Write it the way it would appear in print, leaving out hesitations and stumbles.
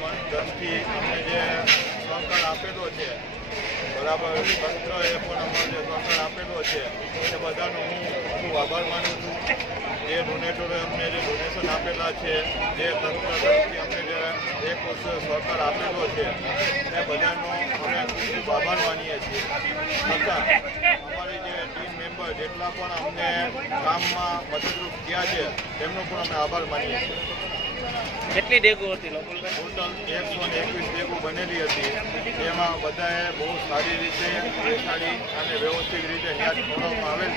મન ધનથી અમને જે સહકાર આપેલો છે, બરાબર તંત્રએ પણ અમને જે સહકાર આપેલો છે એ બધાનો હું ખૂબ આભાર માનું છું. જે ડોનેટરોએ અમને જે ડોનેશન આપેલા છે, જે તંત્ર તરફથી અમને જે એક વર્ષ સહકાર આપેલો છે એ બધાનો અમે ખૂબ આભાર માનીએ છીએ. છતાં અમારી જે ટીમ મેમ્બર જેટલા પણ અમને કામમાં મદદરૂપ થયા છે તેમનો પણ અમે આભાર માનીએ છીએ. કેટલી ડેગો હતી લોકો? ટોટલ 121 ડેગો બનેલી હતી. એમાં બધાએ બહુ સારી રીતે બેસાડી અને વ્યવસ્થિત રીતે ન્યાજ કરવામાં આવેલ